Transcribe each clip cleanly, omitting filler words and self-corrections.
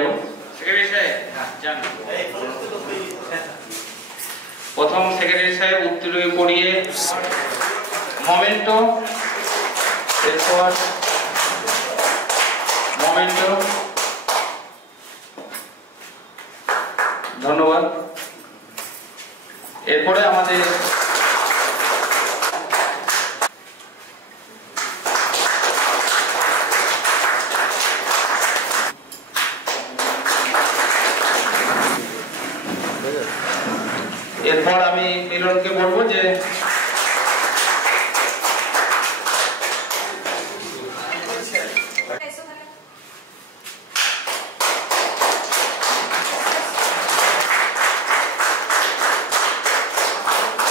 যাব। সেক্রেটারি সাহেব যান। প্রথম সেক্রেটারি সাহেব উত্তরীয় পড়িয়ে মোমেন্টো, এরপর মোমেন্টো। ধন্যবাদ। এরপরে আমাদের আমি মিলনকে বলবো যে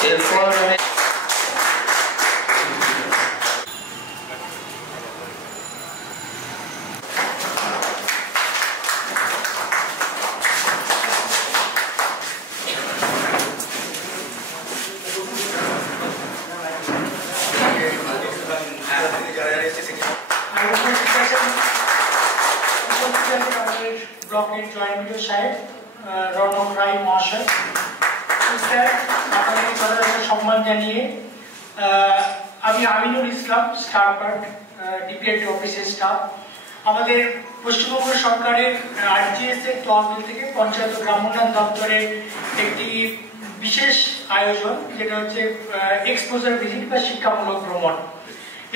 এরপর ব্লকের জয়েন্ট ভিডিও সাহেব রনক রায় মহাশয়, স্যার আপনাকে যথাযথ সম্মান জানিয়ে আমি আমিনুল ইসলাম, স্টার পার্ক ডিপিআরটি অফিসের স্টাফ। আমাদের পশ্চিমবঙ্গ সরকারের আরজিএস এর তহবিল থেকে পঞ্চায়েত ও গ্রাম উন্নয়ন দপ্তরের একটি বিশেষ আয়োজন, যেটা হচ্ছে এক্সপোজার ভিজিট বা শিক্ষামূলক ভ্রমণ।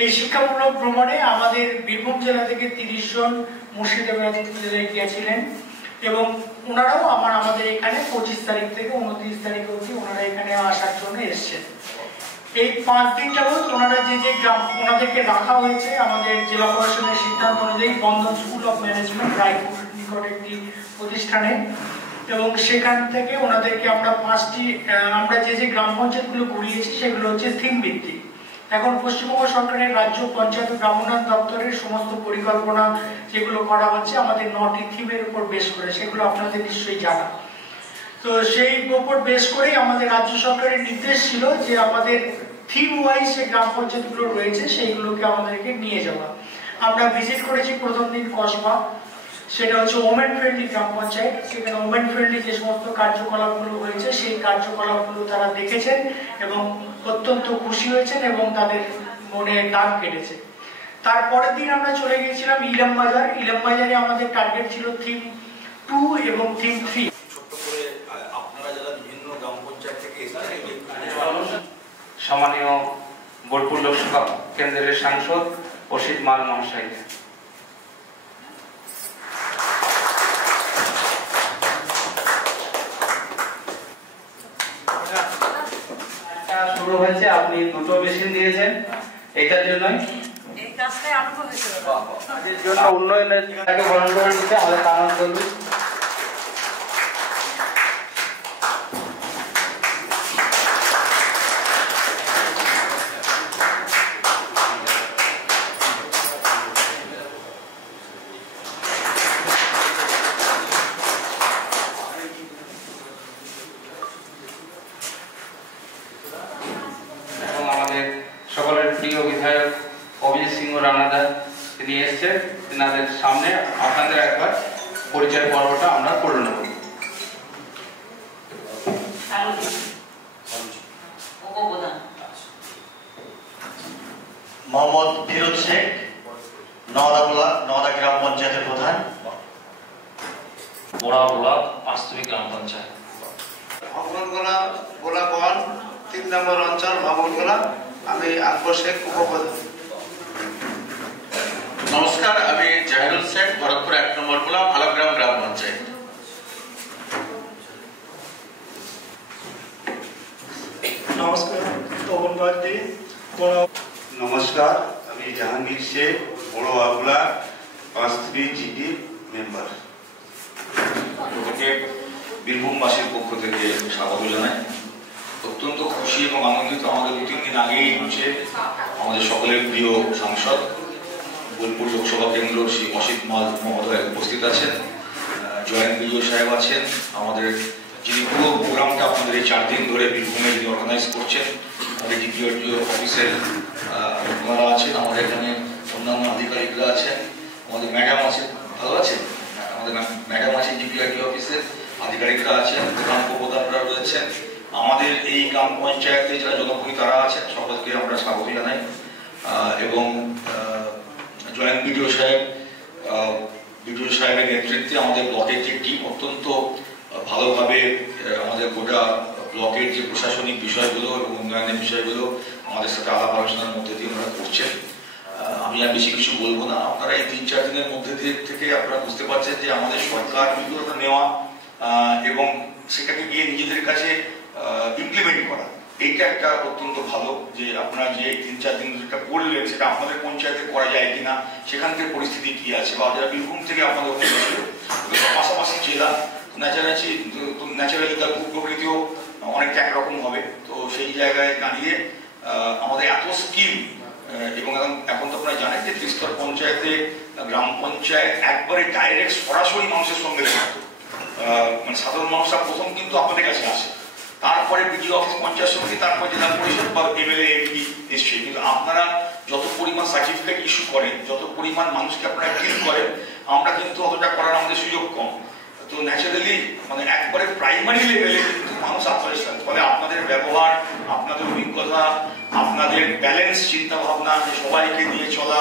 এই শিক্ষামূলক ভ্রমণে আমাদের বীরভূম জেলা থেকে 30 জন মুর্শিদাবাদ জেলায় গিয়েছিলেন এবং ওনারাও আমাদের এখানে 25 তারিখ থেকে 29 তারিখ অবধি ওনারা এখানে আসার জন্য এসছেন। এই 5 দিন যাবত ওনারা যে গ্রাম ওনাদেরকে রাখা হয়েছে আমাদের জেলা প্রশাসনের সিদ্ধান্ত অনুযায়ী বন্ধন স্কুল অফ ম্যানেজমেন্ট রায়পুর নিকট একটি প্রতিষ্ঠানে, এবং সেখান থেকে ওনাদেরকে আমরা 5টি আমরা যে গ্রাম পঞ্চায়েতগুলো ঘুরিয়েছি সেগুলো হচ্ছে থিম ভিত্তিক। এখন পশ্চিমবঙ্গ সরকারের রাজ্য পঞ্চায়েত গ্রাম উন্নয়ন দপ্তরের সমস্ত পরিকল্পনা যেগুলো করা হচ্ছে আমাদের 9টি থিমের উপর বেশ করে, সেগুলো আপনাদের নিশ্চয়ই জানা। তো সেই উপর বেশ করেই আমাদের রাজ্য সরকারের নির্দেশ ছিল যে আমাদের থিম ওয়াইজ যে গ্রাম পঞ্চায়েতগুলো রয়েছে সেইগুলোকে আমাদেরকে নিয়ে যাওয়া। আমরা ভিজিট করেছি প্রথম দিন কসবা, সেটা হচ্ছে ওমেন ফ্রেন্ডলি গ্রাম পঞ্চায়েত। সেখানে ওমেন ফ্রেন্ডলি যে সমস্ত কার্যকলাপগুলো হয়েছে সেই কার্যকলাপগুলো তারা দেখেছেন এবং অত্যন্ত খুশি হয়েছেন এবং তাদের মনে দাগ কেটেছে। তারপরের দিন আমরা চলে গিয়েছিলাম ইলাম বাজার। ইলাম বাজারে আমাদের টার্গেট ছিল থিম 2 এবং থিম 3। সম্মানীয় বোলপুর লোকসভা কেন্দ্রের সাংসদ অসিত মাল মহাশয়। শুরু হয়েছে, আপনি 2টো মেশিন দিয়েছেন, এইটার জন্যই এই কাজটাই আরম্ভ হয়েছে। এর জন্য উন্নয়নের তাকে বরণ করে নিতে আমাদের কারণ করবে। সকলের প্রিয় বিধায়ক অভিজিৎ সিংহ রানাদার তিনি এসছেন, তিনাদের সামনে আপনাদের একবার পরিচয় পর্বটা আমরা করে নেব। মোহাম্মদ ফিরোজ শেখ, নওদা গ্রাম পঞ্চায়েতের প্রধান, বোড়া ব্লক বাস্তবিক গ্রাম পঞ্চায়েত, ভাবনগোলা বোলাগঞ্জ 3 নম্বর অঞ্চল ভাবনগোলা। আমি আকবর শেখ, উপপ্রধান। নমস্কার, আমি জাহিরুল শেখ, ভরতপুর 1 নম্বর গোলা ভালাগ্রাম গ্রাম পঞ্চায়েত। নমস্কার, নমস্কার, আমি জাহাঙ্গীর শেখ, বড় আগুলা 5 জিডি মেম্বার। বীরভূমবাসীর পক্ষ থেকে স্বাগত জানাই। অত্যন্ত খুশি এবং আনন্দিত, আমাদের 2-3 দিন আগেই হচ্ছে আমাদের সকলের প্রিয় সাংসদ বোলপুর লোকসভা কেন্দ্র শ্রী অসিত মাল মহোদয় উপস্থিত আছেন, জয়েন্ট বিডিও সাহেব আছেন, আমাদের যিনি পুরো প্রোগ্রামটা আপনাদের এই 4 দিন ধরে বীরভূমে যিনি অর্গানাইজ করছেন, আমাদের ডিপিআরটি অফিসের ওনারা আছেন, আমাদের এখানে অন্যান্য আধিকারিকরা আছেন, আমাদের ম্যাডাম আছেন, ভালো আছেন, আমাদের ম্যাডাম আছেন ডিপিআরটি অফিসের, আধিকারিকরা আছেন, গ্রাম প্রধানরা রয়েছেন, আমাদের এই গ্রাম পঞ্চায়েতে যারা জনপ্রতিনিধি তারা আছেন, সকলকে আমরা স্বাগত জানাই। এবং জয়েন্ট বিডিও সাহেবের নেতৃত্বে আমাদের ব্লকের যে টিম অত্যন্ত ভালোভাবে আমাদের গোটা ব্লকের যে প্রশাসনিক বিষয়গুলো এবং উন্নয়নের বিষয়গুলো আমাদের সাথে আলাপ আলোচনার মধ্যে দিয়ে ওনারা করছেন। আমি আর বেশি কিছু বলবো না। আপনারা এই 3-4 দিনের মধ্যে থেকে আপনারা বুঝতে পারছেন যে আমাদের সরকার বিগতটা নেওয়া এবং সেটাকে গিয়ে নিজেদের কাছে ইমপ্লিমেন্ট করা, এইটা একটা অত্যন্ত ভালো যে আপনারা যে 3-4 দিন যেটা করলেন সেটা আপনাদের পঞ্চায়েতে করা যায় কিনা, সেখান থেকে পরিস্থিতি কি আছে, বা যারা বীরভূম থেকে আপনাদের পাশাপাশি জেলা ন্যাচারালি তার প্রকৃতিও অনেকটা একরকম হবে। তো সেই জায়গায় দাঁড়িয়ে আমাদের এত স্কিম এবং এখন তো আপনারা জানেন যে ত্রিস্তর পঞ্চায়েতে গ্রাম পঞ্চায়েত একবারে ডাইরেক্ট সরাসরি মানুষের সঙ্গে জড়িত, মানে সাধারণ মানুষরা প্রথম কিন্তু আপনাদের কাছে আসে, তারপরে বিডিও অফিস, পঞ্চায়েত সমিতি, তারপরে জেলা পরিষদ বা এমএলএ এমপি নিশ্চয়ই। কিন্তু আপনারা যত পরিমাণ সার্টিফিকেট ইস্যু করেন, যত পরিমাণ মানুষকে আপনারা ডিল করেন, আমরা কিন্তু অতটা করার আমাদের সুযোগ কম। তো ন্যাচারালি মানে একবারে প্রাইমারি লেভেলে কিন্তু মানুষ আপনাদের সাথে, ফলে আপনাদের ব্যবহার, আপনাদের অভিজ্ঞতা, আপনাদের ব্যালেন্স চিন্তা ভাবনা, সবাইকে নিয়ে চলা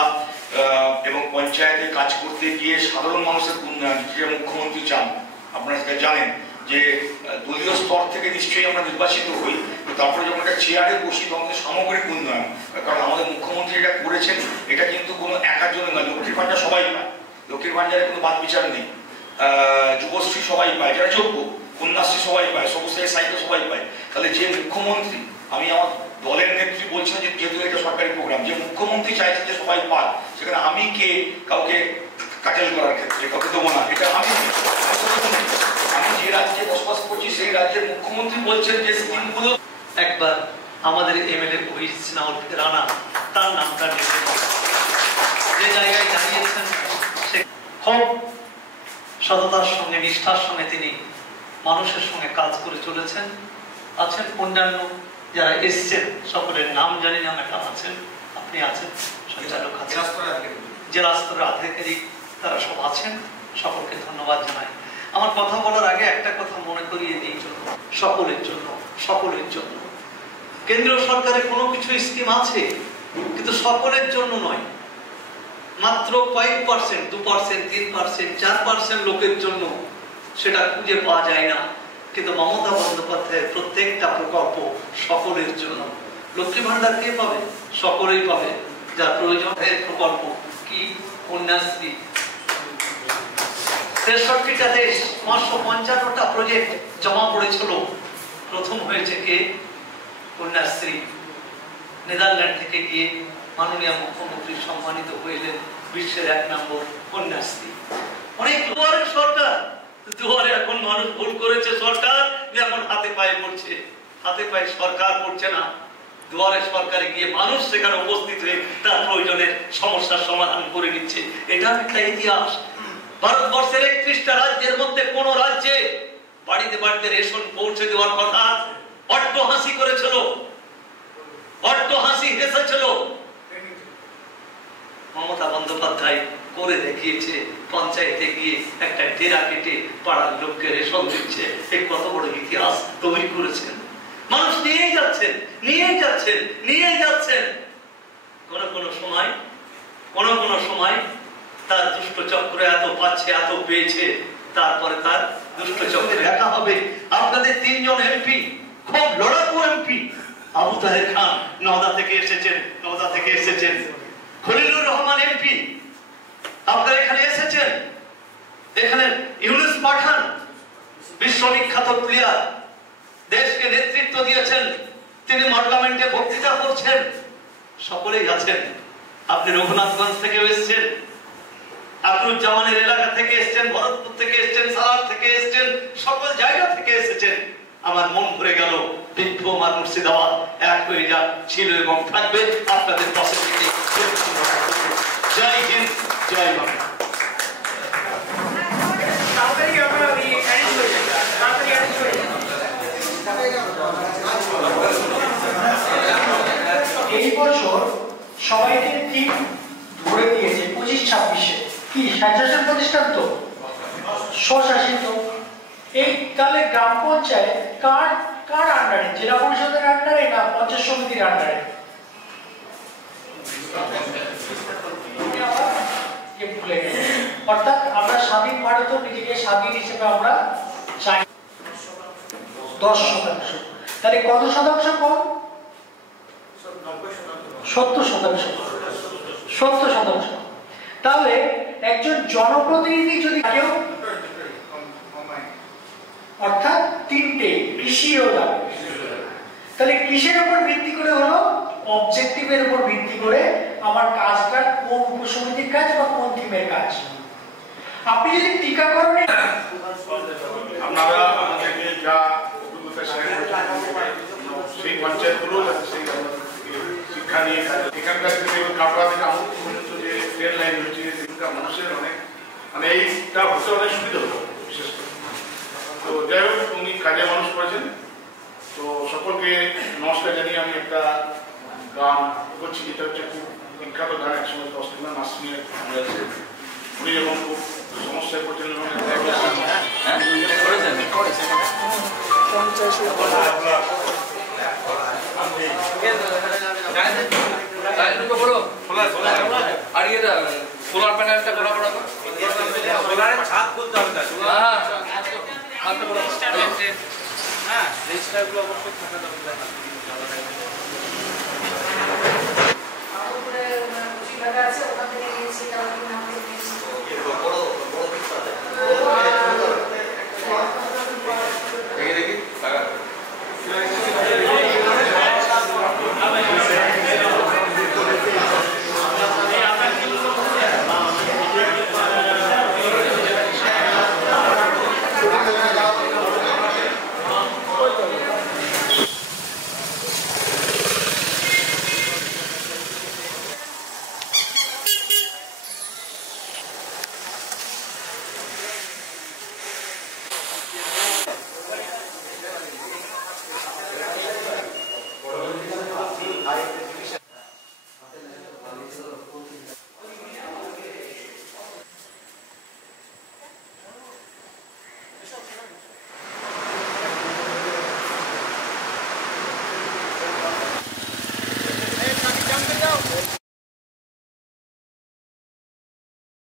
এবং পঞ্চায়েতে কাজ করতে গিয়ে সাধারণ মানুষের উন্নয়ন, যে মুখ্যমন্ত্রী চান, আপনারা সেটা জানেন যে দলীয় স্তর থেকে নিশ্চয়ই আমরা নির্বাচিত হই, তারপরে যখন একটা চেয়ারে বসি তখন সামগ্রিক উন্নয়ন, কারণ আমাদের মুখ্যমন্ত্রী এটা করেছেন, এটা কিন্তু কোনো একার জন্য নয়। লক্ষ্মীর ভান্ডার সবাই পায়, লক্ষ্মীর ভান্ডারে কোনো বাদ বিচার নেই, যুবশ্রী সবাই পায়, যারা যোগ্য, কন্যাশ্রী সবাই পায়, সমস্ত সাহিত্য সবাই পায়। তাহলে যে মুখ্যমন্ত্রী, আমি আমার দলের নেত্রী বলছি না যে যেহেতু এটা সরকারি প্রোগ্রাম, যে মুখ্যমন্ত্রী চাইছেন যে সবাই পাক, সেখানে আমি কে কাউকে কাটেল করার ক্ষেত্রে কাউকে দেবো না, এটা আমি যে রাজ্যে বসবাস করছি সেই রাজ্যের মুখ্যমন্ত্রী বলছেন যে স্কিমগুলো। একবার আমাদের এমএলএ রানা তার নামটা যে জায়গায় দাঁড়িয়েছেন, খুব সততার সঙ্গে নিষ্ঠার সঙ্গে তিনি মানুষের সঙ্গে কাজ করে চলেছেন। আছেন অন্যান্য যারা এসছেন, সকলের নাম জানি না, ম্যাডাম আছেন, আপনি আছেন, সঞ্চালক আছেন, জেলা স্তরের আধিকারিক, তারা সব আছেন, সকলকে ধন্যবাদ জানাই। আমার কথা বলার আগে একটা কথা মনে করিয়ে দিই, সকলের জন্য, সকলের জন্য কেন্দ্রীয় সরকারের কোনো কিছু স্কিম আছে, কিন্তু সকলের জন্য নয়, মাত্র কয়েক পার্সেন্ট, 2%, 3%, 4% লোকের জন্য সেটা খুঁজে পাওয়া যায় না। কিন্তু মমতা বন্দ্যোপাধ্যায়ের প্রত্যেকটা প্রকল্প সকলের জন্য। লক্ষ্মী ভান্ডার কে পাবে? সকলেই পাবে, যার প্রয়োজন। প্রকল্প কি? কন্যাশ্রী, 63টা দেশ, 555টা প্রজেক্ট জমা পড়েছিল। প্রথম হয়েছে কে? কন্যাশ্রী। নেদারল্যান্ড থেকে গিয়ে মাননীয় মুখ্যমন্ত্রী সম্মানিত হইলেন বিশ্বের 1 নম্বর কন্যাশ্রী। অনেক দুয়ারের সরকার, দুয়ারে এখন মানুষ ভুল করেছে সরকার, এখন হাতে পায়ে পড়ছে, হাতে পায়ে সরকার পড়ছে না, দুয়ারে সরকারে গিয়ে মানুষ সেখানে উপস্থিত হয়ে তার প্রয়োজনের সমস্যার সমাধান করে নিচ্ছে। এটা একটা ইতিহাস। ভারতবর্ষের 31টা রাজ্যের মধ্যে কোন রাজ্যে বাড়িতে বাড়িতে রেশন পৌঁছে দেওয়ার কথা অট্ট হাসি করেছিল, অট্ট হাসি হেসেছিল। মমতা বন্দ্যোপাধ্যায় করে দেখিয়েছে, পঞ্চায়েতে গিয়ে একটা ডেরা কেটে পাড়ার লোককে রেশন দিচ্ছে। এই কত বড় ইতিহাস তৈরি করেছেন। মানুষ নিয়ে যাচ্ছেন, নিয়ে যাচ্ছেন, নিয়ে যাচ্ছেন। কোন সময় তার দুষ্ট চক্র এত পাচ্ছে, এত পেয়েছে, তারপরে তার দুষ্ট চক্রে দেখা হবে। আপনাদের 3 জন এমপি, খুব লড়াকু এমপি, আবু তাহের খান নওদা থেকে এসেছেন, খলিলুর রহমান এমপি আপনারা এখানে এসেছেন, এখানে ইউনুস পাঠান বিশ্ববিখ্যাত প্লেয়ার, দেশকে নেতৃত্ব দিয়েছেন, তিনি পার্লামেন্টে বক্তৃতা করছেন, সকলেই আছেন। আপনি রঘুনাথগঞ্জ থেকে এসেছেন, আকরুজ্জামানের এলাকা থেকে এসেছেন, ভরতপুর থেকে এসেছেন, সালার থেকে এসেছেন, সকল জায়গা থেকে এসেছেন। আমার মন ভরে গেল। বীরভূম আর মুর্শিদাবাদ এক হয়ে যা ছিল এবং থাকবে আপনাদের পাশে থেকে। জয় হিন্দ, জয় বাংলা। এই বছর সবাইকে ঠিক ধরে দিয়েছে 25-26-এ কি স্বেচ্ছাসেবী প্রতিষ্ঠান তো স্বশাসিত। এই তাহলে গ্রাম পঞ্চায়েত কার কার আন্ডারে, জেলা পরিষদের আন্ডারে না পঞ্চায়েত সমিতির আন্ডারে? অর্থাৎ আমরা স্বাধীন ভারত নিজেকে স্বাধীন হিসেবে আমরা চাই 10%। তাহলে কত শতাংশ কম? 70%। তাহলে একজন জনপ্রতিনিধি যদি কেউ, অর্থাৎ 3টে কৃষিও যাবে, তাহলে কিসের উপর ভিত্তি করে হলো? অবজেক্টিভের উপর ভিত্তি করে আমার কাজটা কোন উপসমিতির কাজ বা কোন টিমের কাজ। আপনি যদি টিকাকরণে আপনারা আমাদেরকে যা অভিজ্ঞতা শেয়ার সেই পঞ্চায়েতগুলো যাতে সেই শিক্ষা নিয়ে এখানকার থেকে কাপড়া থেকে আমুক পর্যন্ত যে ট্রেন লাইন হচ্ছে সেখানকার মানুষের অনেক মানে এইটা হতে অনেক সুবিধা হতো বিশেষ করে। তো যাই হোক উনি কাজে মানুষ করেছেন। তো সকলকে নমস্কার জানিয়ে আমি একটা গান করছি, যেটা হচ্ছে খুব বিখ্যাত গান, একসময় অস্ট্রেলিয়া নার্সিংয়ে রয়েছে। উনি যখন খুব সমস্যায় পড়ছেন আর সোলার প্যানেলটা করা করা সোলারের ছাদ খুলতে হবে। হ্যাঁ রেজিস্টারগুলো অবশ্যই থাকা দরকার। আছে ওখান থেকে নিয়েছি, দেখি Hi.